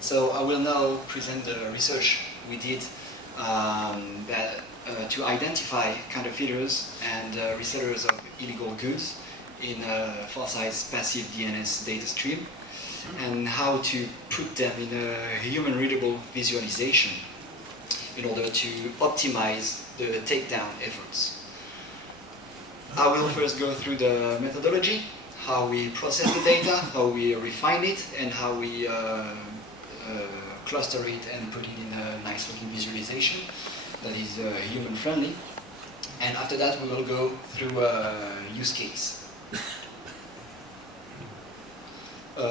So I will now present the research we did to identify counterfeiters and resellers of illegal goods in Farsight's passive DNS data stream, and how to put them in a human-readable visualization in order to optimize the takedown efforts. I will first go through the methodology, how we process the data, how we refine it, and how we cluster it and put it in a nice looking visualization that is human-friendly. And after that, we will go through a use case.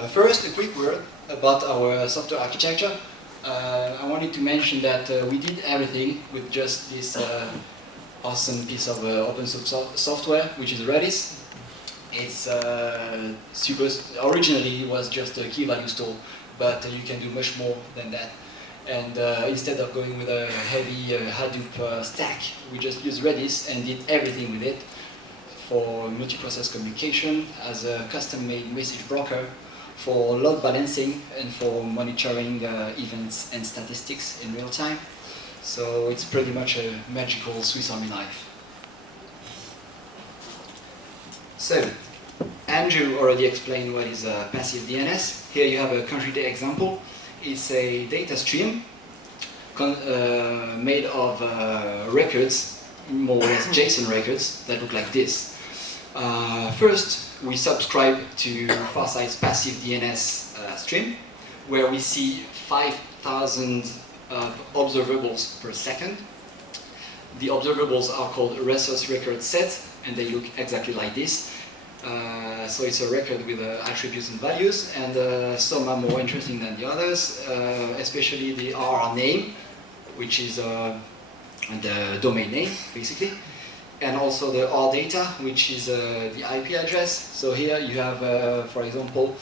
First, a quick word about our software architecture. I wanted to mention that we did everything with just this awesome piece of open source software, which is Redis. It's originally it was just a key value store, but you can do much more than that. And instead of going with a heavy Hadoop stack, we just used Redis and did everything with it for multiprocess communication as a custom-made message broker, for load balancing, and for monitoring events and statistics in real time. So it's pretty much a magical Swiss Army knife. So, Andrew already explained what is a passive DNS. Here you have a concrete example. It's a data stream made of records, more or less JSON records, that look like this. First, we subscribe to Farsight's passive DNS stream, where we see 5,000 observables per second. The observables are called resource record set, and they look exactly like this. So it's a record with attributes and values, and some are more interesting than the others, especially the RR name, which is the domain name, basically, and also the R data, which is the IP address. So here you have, for example,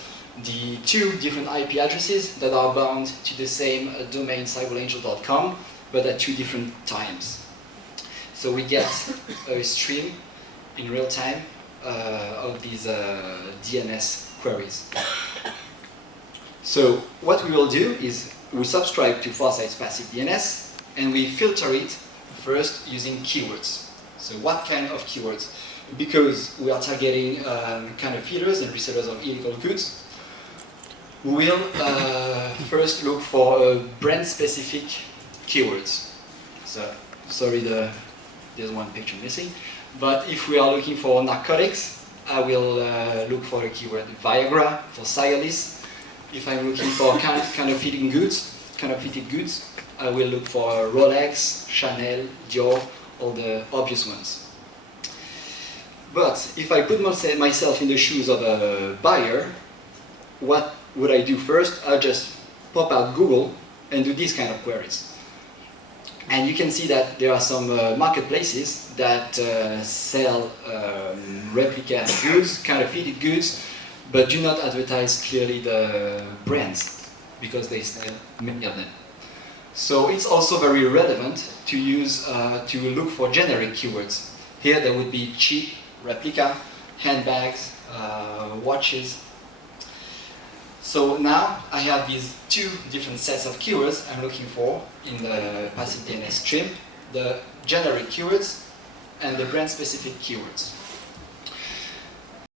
the two different IP addresses that are bound to the same domain cyberangel.com, but at two different times. So we get a stream in real time of these DNS queries. So what we will do is we subscribe to Farsight's passive DNS and we filter it first using keywords. So what kind of keywords? Because we are targeting counterfeiters and resellers of illegal goods, we will first look for brand-specific keywords. So sorry, there's one picture missing. But if we are looking for narcotics, I will look for the keyword Viagra for Cialis. If I'm looking for counterfeited goods, I will look for Rolex, Chanel, Dior, all the obvious ones. But if I put myself in the shoes of a buyer, what would I do first? I'll just pop out Google and do these kind of queries. And you can see that there are some marketplaces that sell replica goods, counterfeited goods, but do not advertise clearly the brands because they sell many of them. So it's also very relevant to use to look for generic keywords. Here there would be cheap, replica, handbags, watches. So now I have these two different sets of keywords I'm looking for in the passive DNS stream, the generic keywords and the brand-specific keywords.